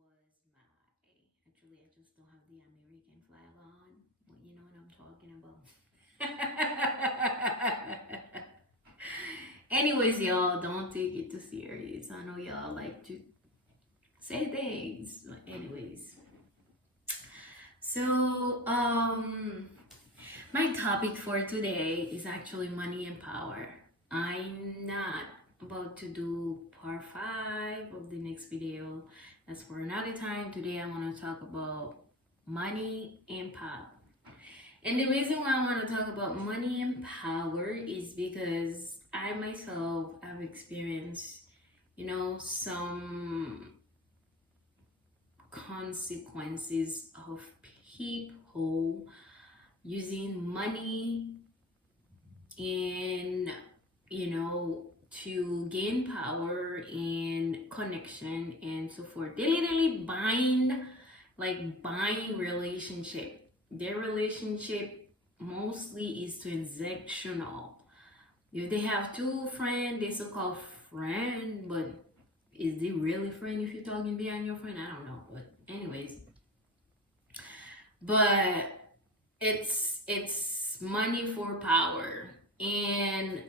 was actually, I just don't have the American flag on, but you know what I'm talking about. Anyways, y'all, don't take it too serious. I know y'all like to say things, but anyways. So, my topic for today is actually money and power. I'm not about to do part 5 of the next video. That's for another time. Today I want to talk about money and power. And the reason why I want to talk about money and power is because I myself have experienced, some consequences of people using money and to gain power and connection and so forth. They literally buying relationship. Their relationship mostly is transactional. If they have two friends, they so-called friend, but is they really friend if you're talking behind your friend? I don't know. But anyways, but it's money for power. And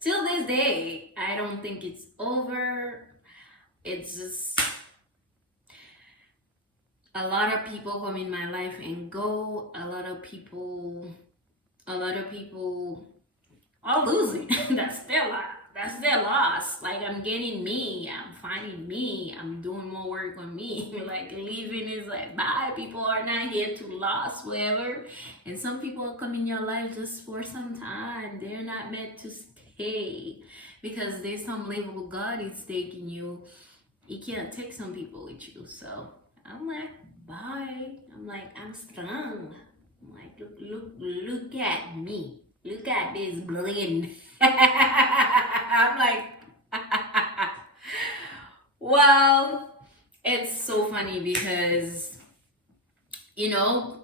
till this day, I don't think it's over. It's just a lot of people come in my life and go. A lot of people are losing. That's their life. That's their loss. Like, I'm getting me, I'm finding me, I'm doing more work on me. Like, leaving is like, bye. People are not here to last forever. And some people come in your life just for some time. They're not meant to stay because there's some level God is taking you. He can't take some people with you. So I'm like, bye. I'm like, I'm strong. I'm like, look at me. Look at this blend. I'm like, well, it's so funny because, people are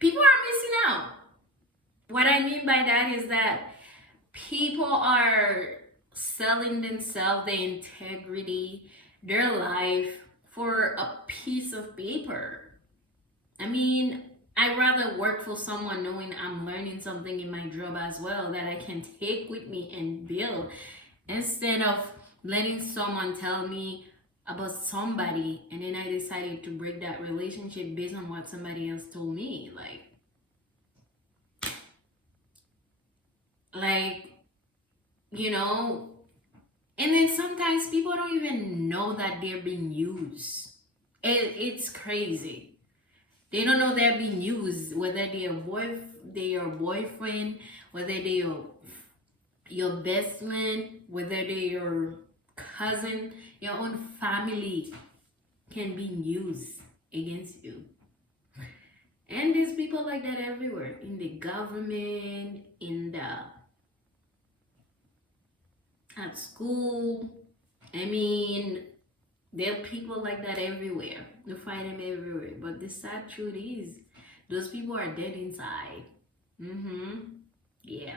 missing out. What I mean by that is that people are selling themselves, their integrity, their life for a piece of paper. I mean, I'd rather work for someone knowing I'm learning something in my job as well that I can take with me and build, instead of letting someone tell me about somebody and then I decided to break that relationship based on what somebody else told me. And then sometimes people don't even know that they're being used. It's crazy. They don't know they're being used, whether they're your boyfriend, whether they're your best friend, whether they're your cousin, your own family can be used against you. And there's people like that everywhere, in the government, at school. I mean, there are people like that everywhere. You find them everywhere. But the sad truth is, those people are dead inside. Yeah.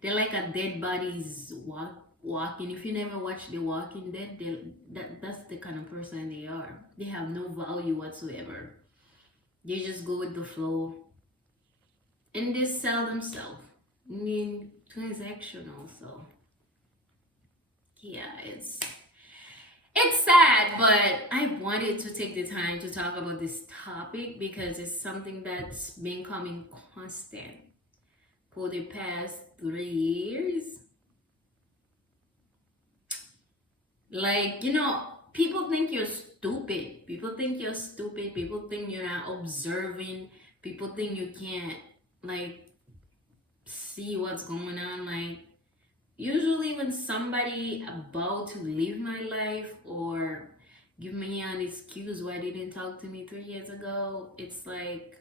They're like a dead bodies walking. If you never watch The Walking Dead, that's the kind of person they are. They have no value whatsoever. They just go with the flow. And they sell themselves. I mean, transactional. So, yeah, it's sad, but I wanted to take the time to talk about this topic because it's something that's been coming constant for the past 3 years. Like, people think you're stupid. People think you're stupid. People think you're not observing. People think you can't, see what's going on. Like, usually when somebody about to leave my life or give me an excuse why they didn't talk to me 3 years ago, it's like,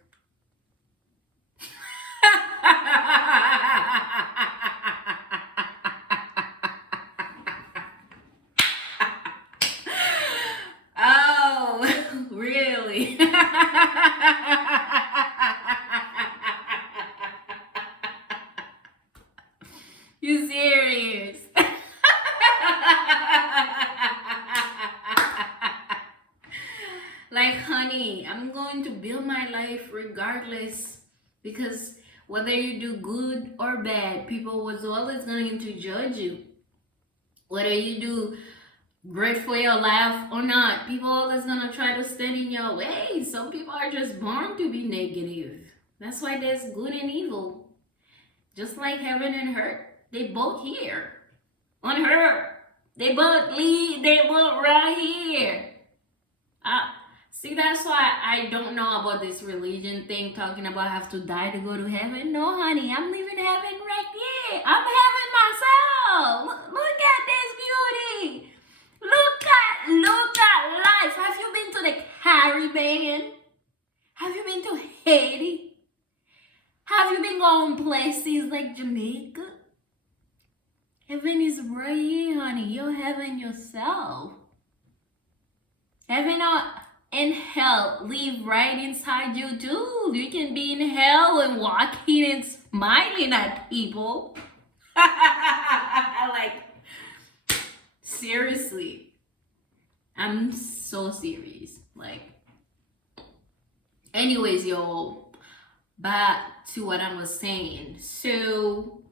oh, really? You serious? life regardless, because whether you do good or bad, people was always going to judge you. Whether you do great for your life or not, people always gonna try to stand in your way. Some people are just born to be negative. That's why there's good and evil. Just like heaven and earth, they both here on earth. They both lead. They both right here. See, that's why I don't know about this religion thing, talking about have to die to go to heaven. No, honey, I'm living heaven right here. I'm heaven myself. Look at this beauty. Look at life. Have you been to the Caribbean? Have you been to Haiti? Have you been going places like Jamaica? Heaven is right here, honey. You're heaven yourself. Heaven and hell live right inside you too. You can be in hell and walking and smiling at people. Like, seriously. I'm so serious. Like, anyways, yo, back to what I was saying. So,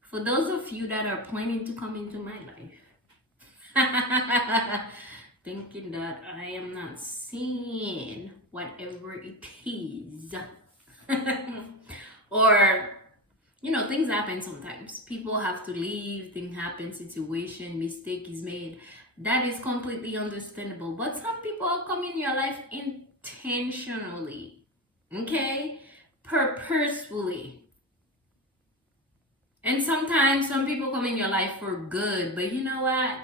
for those of you that are planning to come into my life, thinking that I am not seeing whatever it is, or, you know, things happen sometimes. People have to leave, things happen, situation, mistake is made. That is completely understandable. But some people are coming in your life intentionally, okay? Purposefully. And sometimes some people come in your life for good, but you know what?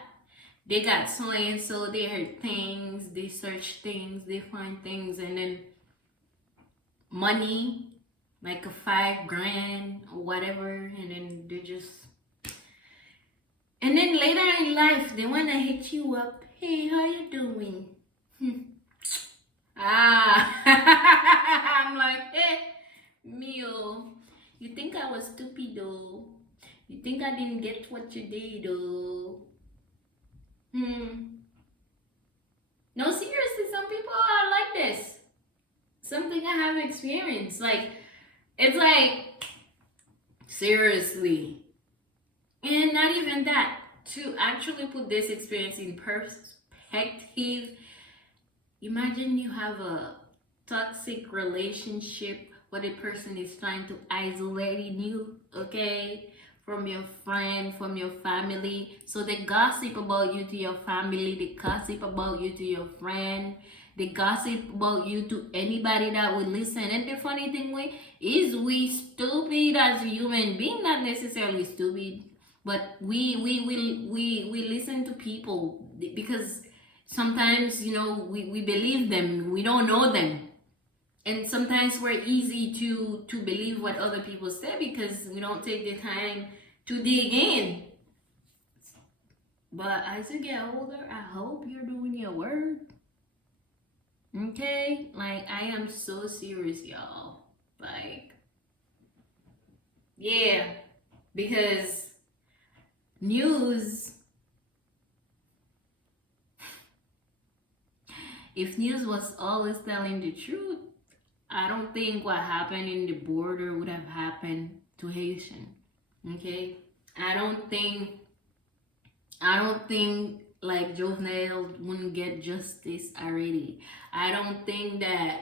They got so and so, they heard things, they search things, they find things, and then money, like a $5,000 or whatever, and then they just, and then later in life, they wanna hit you up. Hey, how you doing? I'm like, hey, Mio, you think I was stupid though? You think I didn't get what you did though? No, seriously, some people are like this. Something I have experienced. Like, it's like, seriously. And not even that. To actually put this experience in perspective, imagine you have a toxic relationship where the person is trying to isolate you, okay? From your friend, from your family. So they gossip about you to your family, they gossip about you to your friend, they gossip about you to anybody that would listen. And the funny thing is, we stupid as human being, not necessarily stupid, but we listen to people because sometimes, you know, we believe them, we don't know them. And sometimes we're easy to believe what other people say because we don't take the time to dig in. But as you get older, I hope you're doing your work. Okay? Like, I am so serious, y'all. Like, yeah. Because news, if news was always telling the truth, I don't think what happened in the border would have happened to Haitian. Okay? I don't think like Jovenel wouldn't get justice already. I don't think that,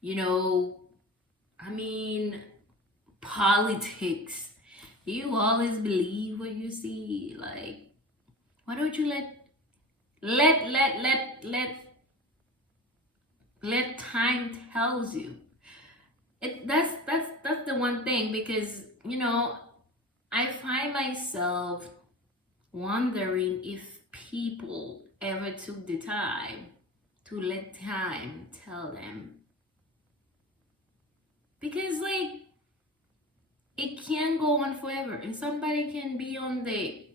you know, I mean, politics. You always believe what you see. Like, why don't you let time tells you. That's the one thing, because, you know, I find myself wondering if people ever took the time to let time tell them. Because, like, it can't go on forever, and somebody can be on the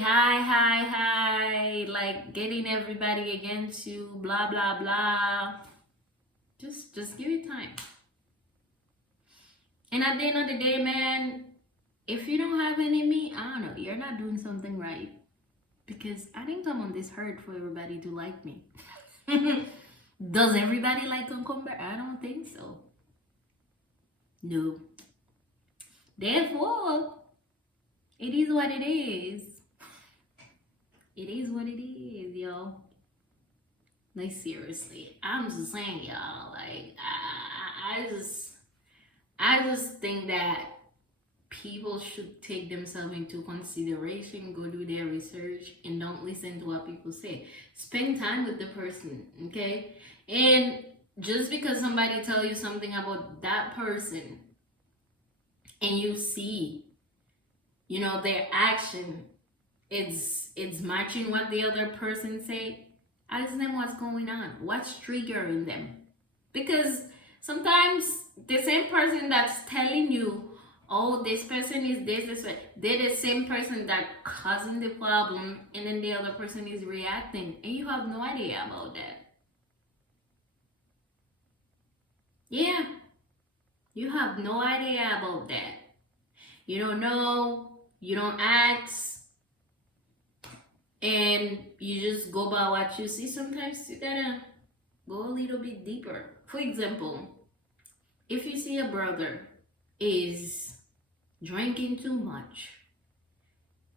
high, like getting everybody against you, blah blah blah. Just give it time. And at the end of the day, man, if you don't have enemy, I don't know, you're not doing something right. Because I didn't come on this earth for everybody to like me. Does everybody like cucumber? I don't think so. No. Therefore, it is what it is. It is what it is, yo. Like seriously, I'm just saying, y'all. Like I just think that people should take themselves into consideration, go do their research, and don't listen to what people say. Spend time with the person, okay? And just because somebody tell you something about that person, and you see, you know, their action, it's matching what the other person say, ask them what's going on, what's triggering them, because sometimes the same person that's telling you, oh, this person is this way, they're the same person that causing the problem, and then the other person is reacting, and you have no idea about that. Yeah, you have no idea about that. You don't know, you don't ask, and you just go by what you see. Sometimes you gotta go a little bit deeper. For example, if you see a brother is drinking too much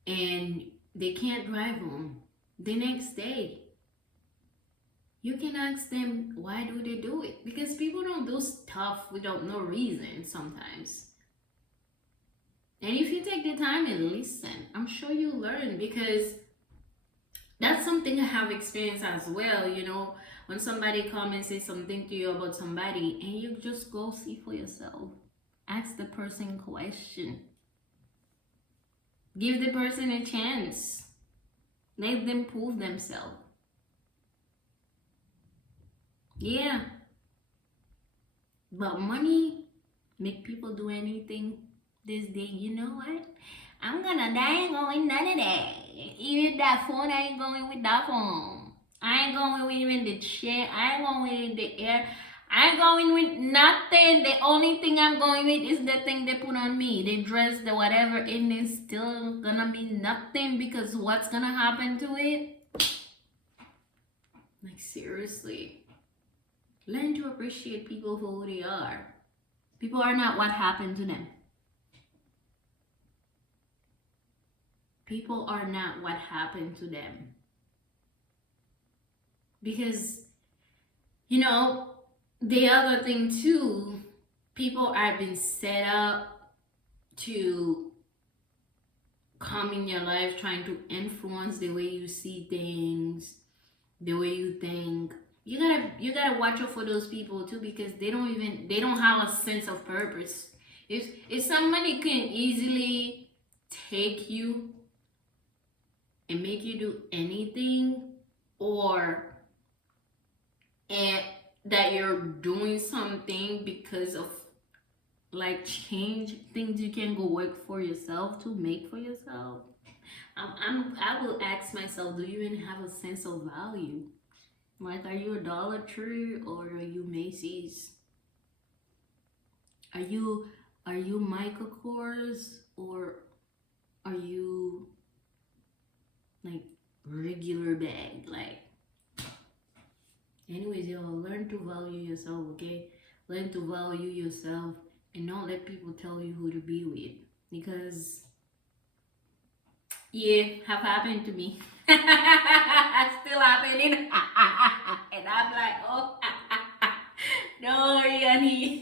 and they can't drive home the next day, you can ask them, why do they do it? Because people don't do stuff without no reason sometimes. And if you take the time and listen, I'm sure you learn, because that's something I have experienced as well. You know, when somebody come and say something to you about somebody, and you just go see for yourself, ask the person question, give the person a chance, let them prove themselves. Yeah, but money make people do anything this day. You know what? I'm gonna die, I ain't going none of that. Even that phone, I ain't going with that phone. I ain't going with even the chair. I ain't going with the air. I ain't going with nothing. The only thing I'm going with is the thing they put on me. The dress, the whatever, and it's still gonna be nothing, because what's gonna happen to it? Like seriously. Learn to appreciate people for who they are. People are not what happened to them. People are not what happened to them. Because, you know, the other thing too, people are being set up to come in your life trying to influence the way you see things, the way you think. You gotta watch out for those people too, because they don't have a sense of purpose. If somebody can easily take you and make you do anything, or and that you're doing something because of like change things you can go work for yourself to make for yourself, I will ask myself, do you even have a sense of value? Like, are you a Dollar Tree or are you Macy's? Are you Michael Kors, or are you like regular bag? Like, anyways, y'all, learn to value yourself, okay? Learn to value yourself, and don't let people tell you who to be with, because yeah, have happened to me. Still happening. And I'm like, oh, don't worry, honey.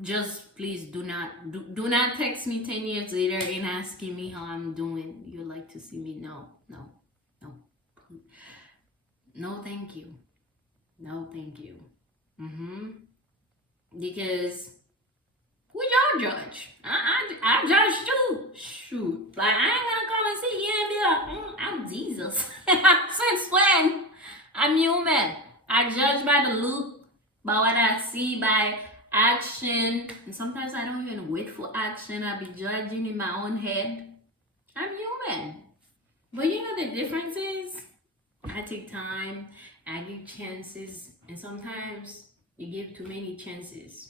Just please do not text me 10 years later and asking me how I'm doing. You like to see me? No. No, thank you. No, thank you. Because who y'all judge? I judge too. Shoot. Like, I ain't gonna come and see you and be like, I'm Jesus. Since when? I'm human. I judge by the look, by what I see, by action. And sometimes I don't even wait for action. I be judging in my own head. I'm human. But you know the difference is, I take time, I give chances, and sometimes you give too many chances.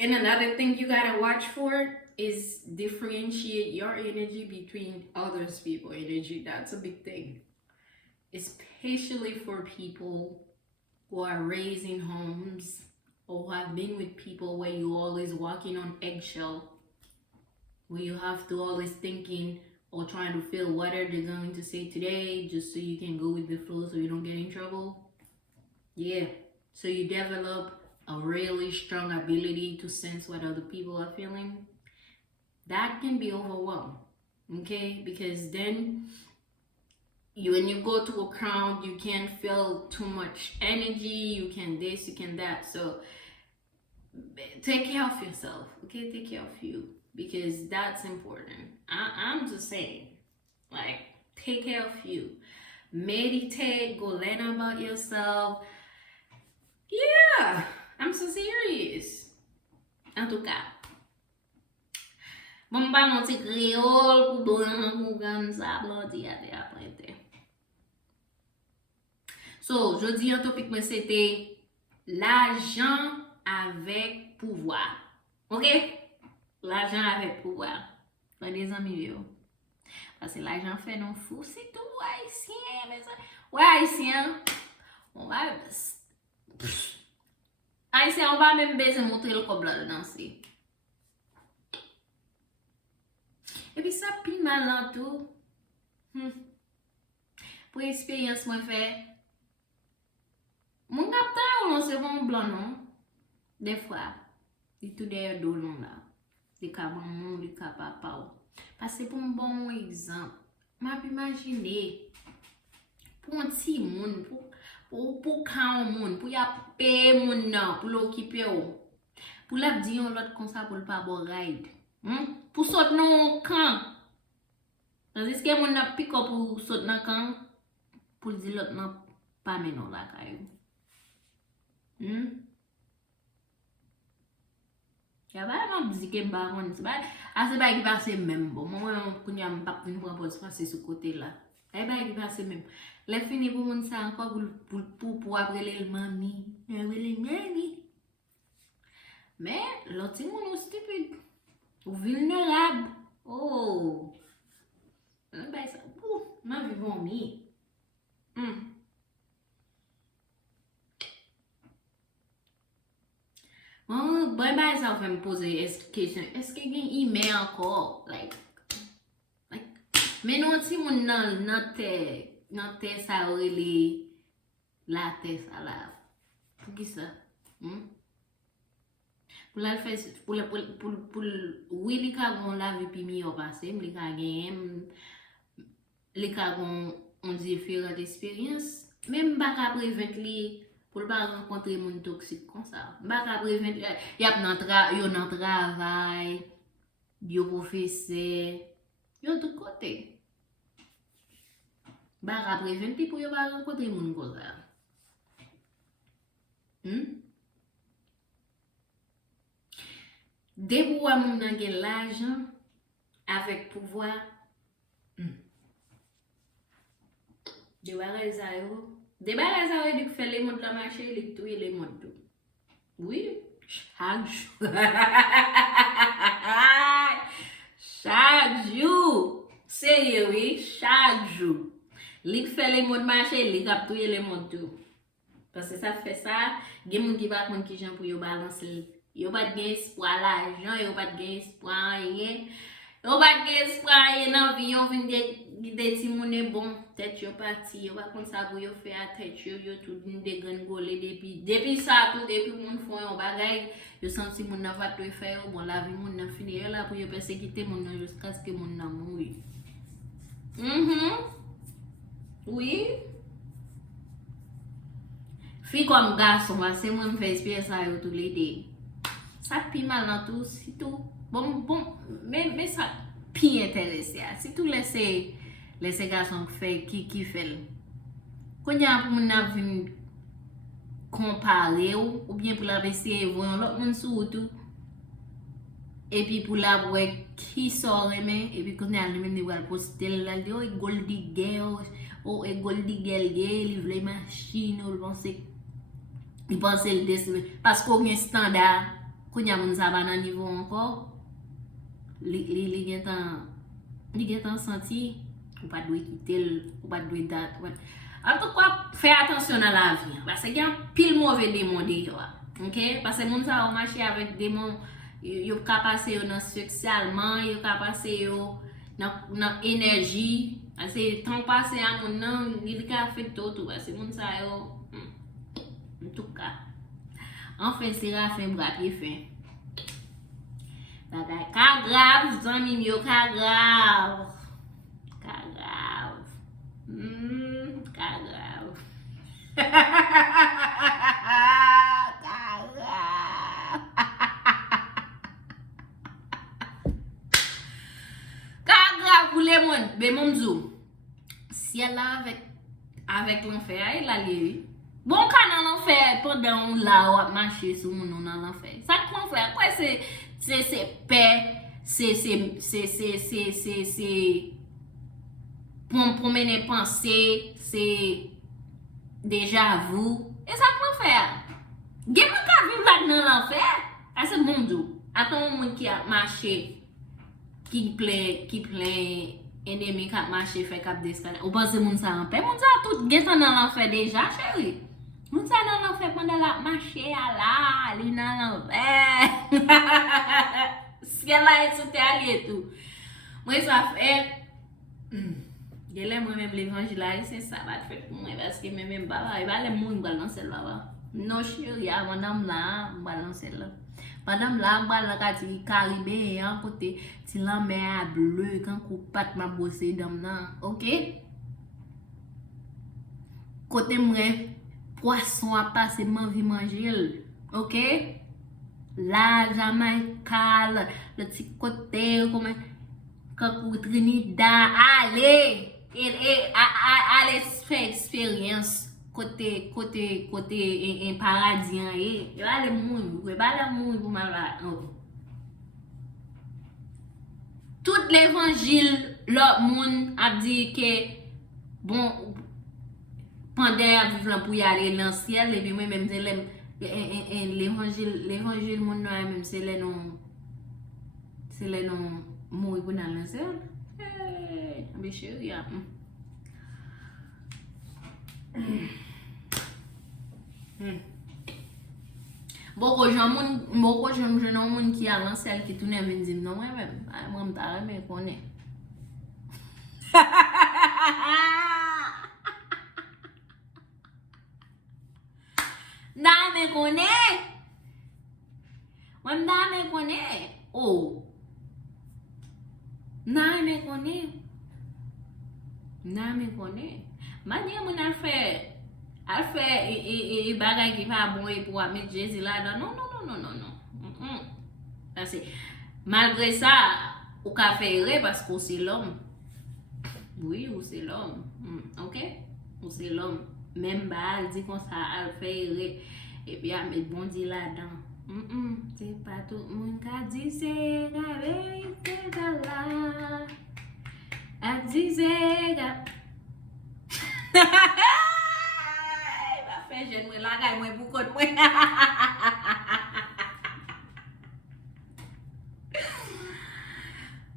And another thing you gotta watch for is differentiate your energy between others people energy. That's a big thing. especially for people who are raised in homes or who have been with people where you always walking on eggshell, where you have to always thinking or trying to feel what are they going to say today just so you can go with the flow so you don't get in trouble. Yeah, so you develop a really strong ability to sense what other people are feeling. That can be overwhelmed, okay? Because then when you go to a crowd, you can't feel too much energy, you can this, you can that. So take care of yourself, okay? Take care of you, because that's important. I'm just saying, like, take care of you. Meditate, go learn about yourself. Yeah, I'm so serious. En tout cas, bon ba mon ti créole pour blanc pour comme ça blanc di après. So, je dis un topic mais c'était l'argent avec pouvoir. OK? L'argent avec pouvoir. Pas des amis yo. Parce que l'argent fait non fou, c'est tout haïtien, mais ça. Ouais, haïtien. On va haïtien, on va même baiser montrer le cob là danser. Et puis ça pile mal dans tout. Pour expérience moi fait. Mon capteur on se bon blanc non. Des fois, il tout derrière dos non là. Des cas maman, des cas papa. Parce que pour un bon exemple, m'a imaginer pour un petit monde pour quand monde pour y a payer mon nan pour l'occuper pour la dire l'autre comme ça pour le pas bon ride. Pour sauter non camp. Tandis que mon n'a pick up pour sauter dans camp pour dire l'autre non pas menon la caillou. Ya ba m'a dit que ba on c'est pas qui passe même bon moi on y a pas venir pour passer ce côté là. Eh ben qui passe même. Les fini pour mon ça encore pour après les mami. Les mami. Mais l'autre mon stupide. Ou vulnérable. Oh. Ben ça ma vie vomi. Bon, bah, ça fait me poser cette question. Est-ce qu'il y a un email encore? Like, mais non, si mon nan te ça aurait la tête ça là. Pour qui ça? Pour la faire, pour oui, les cas on la vie puis mieux passé, les cas gagne, les cas on différentes expériences. Même pas qu'après 20 li pour pas rencontrer mon toxique comme ça. Pas qu'après 20 y a dans travail, yo professeur, yo de côté. Pas qu'après 20 li pour yo pas rencontrer mon comme ça. Dès pour moun nan gen l'argent avec pouvoir. De bagay sa yo. De bagay sa yo dik fait les mondes la marché, lik touye les mondes. Oui, chaque jour. Chaque jour. Sérieux, oui, chaque jour. Lik fait les mondes marché, lik ap touye les mondes. Parce que ça fait ça, gen moun ki pa kon ki jan pou yo balancer. Yo pas de espoir l'argent, yo pas de espoir rien. Yo pas de espoir rien dans vie, yo vinn de ti moun bon, tête yo parti, yo pas comme ça pour yo faire tête yo tout de grand golé depuis ça tout depuis moun font yon bagay, yo senti moun nan va tout faire bon la vie moun nan fini là pour yo persécuter moun nan jusqu'à ce que moun nan mouri. Oui. Fille comme garçon, c'est moi me fait espérer ça yo tous les deux. Ça pi mal dans tout, si tout. Bon, mais ça pi intéressé. Si tout laisser garçons qui fait. Quand y a pour moun n'a vinn comparer ou bien pour la essayer voir l'autre monde sur tout. Et puis pour la voir qui sort aimer et puis quand y a lui même il va poster là dit oh goldy girl oh et goldy girl il veut machine ou il pense le dessin parce qu'on est standard. Quand y a moun sa ba nan niveau encore li gen tan senti ou pas doit quitter ou pas doit date En tout cas, fais attention à la vie. Parce qu'il y a pile mauvais démons derrière. Ok? Parce que les gens qui marché avec des démons, ils peuvent passer dans sexuellement, ils peuvent passer dans l'énergie. Parce que tant passé à mon nom, il a fait tout. Parce que les gens, en tout cas. Enfin, c'est la fin, bras pied fin. Bagay ka grave, zami myo ka grave. Ka grave. Ka grave. Ka grave. Ka grave pour les monde. Ben mon zou. Si elle a avec l'enfer, elle a lié. Bon ka nan l'enfer pendant la ou marcher sur mon dans l'enfer. Ça qu'on fait quoi c'est paix, c'est pour mener penser, c'est déjà vous. Et ça qu'on fait. Gen moun ka vivre dans l'enfer. À ce monde. Attends moun qui a marché qui plein ennemi qui a marché fait cap d'escalade. Ou pense moun ça en paix. Moun ça tout gen dans l'enfer déjà chérie. Moun sa nan l'enfer pendant la marché à la, li nan l'enfer. Ce qu'elle a été allé tout. Moi ça fait je l'aime moi-même l'évangile c'est ça va faire pour moi parce que même pas il va les moun balancer là. Non chérie avant madame là balancer là. Madame là balancer la ti caribéen côté ti la mer bleu quand coup pat m'a bossé dame là. OK? Côté moi poisson à passer manger manger. OK? La Jamaïca, le petit côté comme quand Trinidad allez allez faire expérience côté un paradis et va le monde pour mal tout l'évangile l'autre monde a dit que bon pendant vivre pour y aller dans le ciel et puis moi même l'évangile mon nom même c'est les noms mourir pour dans le ciel mais chérie beaucoup de gens qui a lancé qui tourne et me dit non moi même moi me t'a mais connais N'a me connaît. Moi n'a me connaît. Oh. N'a me connaît. N'a me connaît. Manière mon a fait et bagay qui va bon et pour mettre Jésus là non. Parce que malgré ça, ou ka faire parce que c'est l'homme. Oui, ou c'est l'homme. OK? Ou c'est l'homme. Même bas dit comme ça à faire et puis à mettre bon dit là-dedans. C'est pas tout le monde qui a dit c'est gavé c'est là. A dit c'est gavé. Il va faire jeune moi la gagne moi pour côté moi.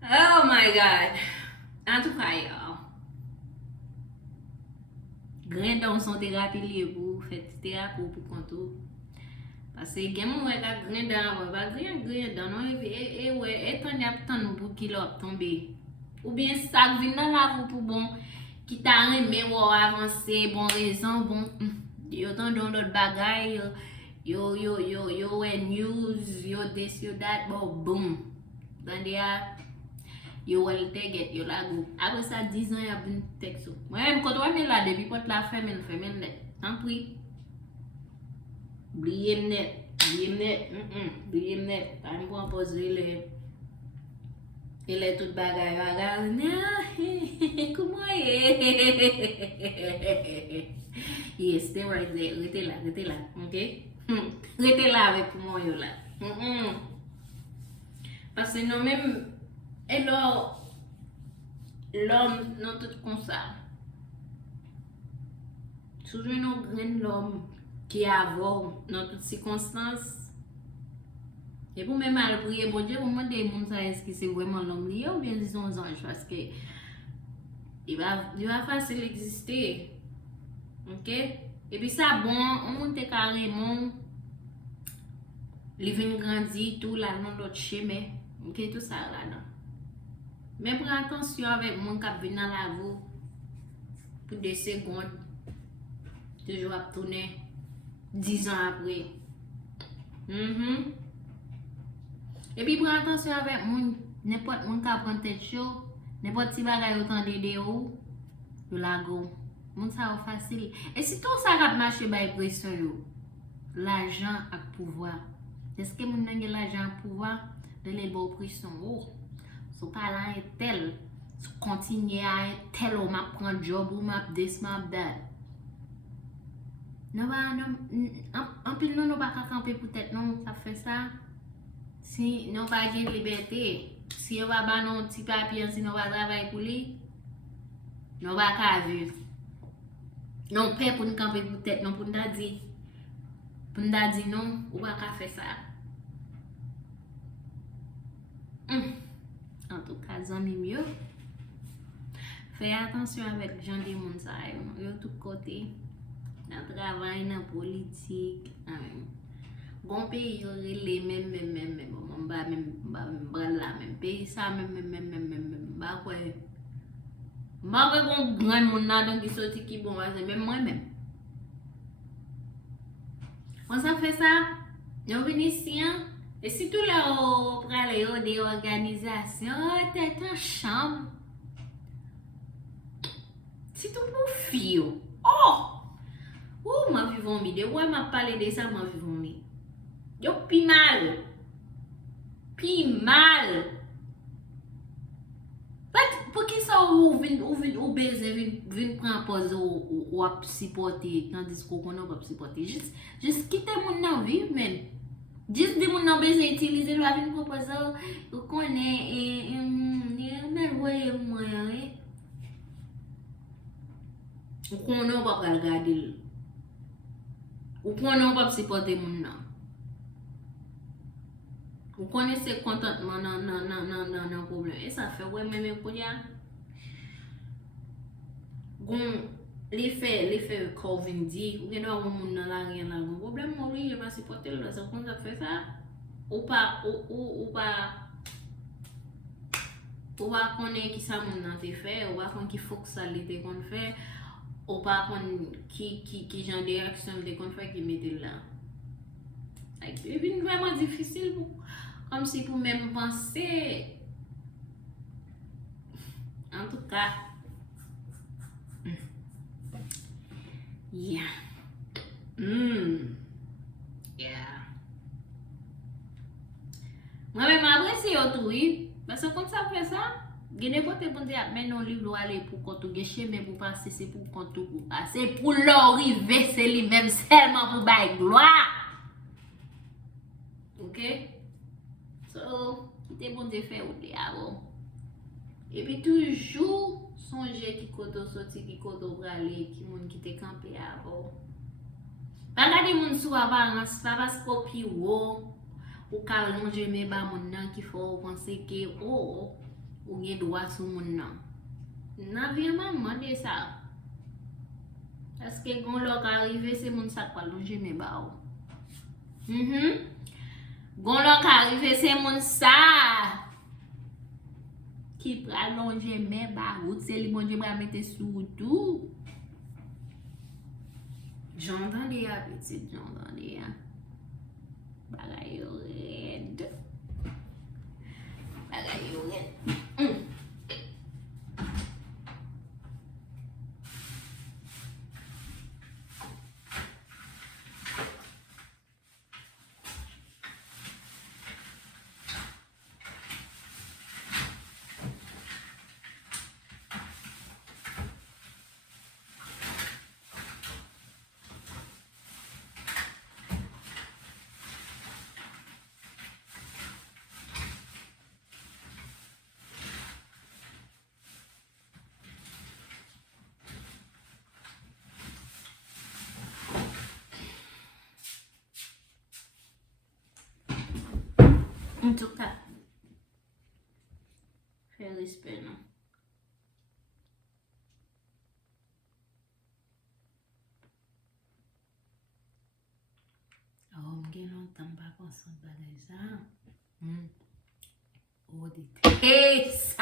Oh my god. En tout cas, grain dans son thérapie lié pour faire thérapie pour contour parce que gen moun wè ka grain dans pas grain dans non et ouais et tant y a tant pour kilo tomber ou bien ça vient dans la pour bon qui t'a remet ou avancer bon raison bon yo tant dans l'autre bagaille yo news yo this yo that boom dans des yo will take it yo la go après ça 10 ans y a bon texte moi même quand on met là depuis porte la ferme net tant pis bliye net pas me poser les tout bagaille comment yes stay right there restez là OK restez là avec moi yo là parce que non même et l'homme non tout comme ça. Toujours nos grains l'homme qui a dans toutes circonstances. Et pour même mal prier, bon Dieu, vous demandez est-ce que c'est vraiment l'homme lié ou bien disons ange parce que il va facile exister. Ok? Et puis ça bon, on monte carrément, les vins grandis, tout là, dans d'autres chemin. Ok, tout ça là-dedans. Mais prends attention avec mon qui vient dans la voie pour 2 secondes, toujours à tourner 10 ans après. Et puis prends attention avec mon n'importe mon qui prend tête chaud, n'importe si bagay autant de ou, yo la go. Moun ça facile. Et si tout ça va marcher by pression yo, l'argent à pouvoir. Est-ce que moun nan gen l'argent à pouvoir de les beaux pression oh. So pas là est tel, so continuer à être tel ou m'a prendre job ou m'a this m'a that. Non ba non en pile non pas camper pour tête non, ça fait ça. Si non pas gen liberté, si on va ba non petit papier si non va travailler pour lui, non va ka vivre. Non paix pour nous camper pour tête non pour nous dire. Pour nous dire non, ou pas ka faire ça. En tout cas, zami mieux. Fais attention avec les gens des monde ça yo tout côté. Dans travail, dans politique, bon pays yo relé même on va même la même pays ça même ba quoi. Ma ve bon grand monde là donc qui sorti qui bon même moi même. On ça fait ça, yo vinn ici et si tout là on prend des organisations, tête en chambre. Si tout pour fille. Oh! Oh, ma vivons mi. De ouais m'a parlé de ça, ma vivons mi. Yo pi mal. Pi mal. Pour qui ça ou baiser vin prendre pause ou supporter tandis qu'on n'a pas supporter juste quitter mon nan vivre même. Juste de mon nan baiser utiliser la vin proposer ou connaît mais ouais moi ou qu'on n'a pas regarder ou qu'on n'a pas supporter mon nan. Vous connaissez contentement non problème et ça fait ouais même pour ya gon l'effet Covid dit ou gen doit moun nan la rien là problème moi oui je pas supporter là ça qu'on ça fait ça ou pas connaître qui ça moun nan te fait ou pas connaître qui faut que ça l'été qu'on fait ou pas connaître qui genre de réaction de qu'on fait qui mettait là c'est vraiment difficile pour comme si pour même penser. En tout cas, yeah. Yeah. Moi-même, après, c'est autre, oui. Parce que quand ça fait ça, il y a n'importe quoi qui a non livre aller pour quand tu gâcher, mais pour passer, c'est pour quand tu passer. Pour l'arriver, c'est lui-même seulement pour bailler gloire. Ok? So, quittez bon de faire ou de avant. Et puis toujours songer qui koto sorti, qui koto brale, qui moun qui te campé avant. Pas garder moun sou apparence, pas parce que pi ou ka longe me ba moun nan qui faut penser que ou gen droit sur moun nan. Nan vie maman de ça. Parce que gon lok arrivé c'est moun sa kwa longe me ba ou. Gon lok arrivé c'est moun sa qui pral longer mais ba route c'est li bon Dieu va mettre sous tout. J'entendais à petite, j'entendais à bagay yo red. Bagay yo red. En tout cas, fais respect, non? gen lontan pa konson bagay sa. Oh, the taste.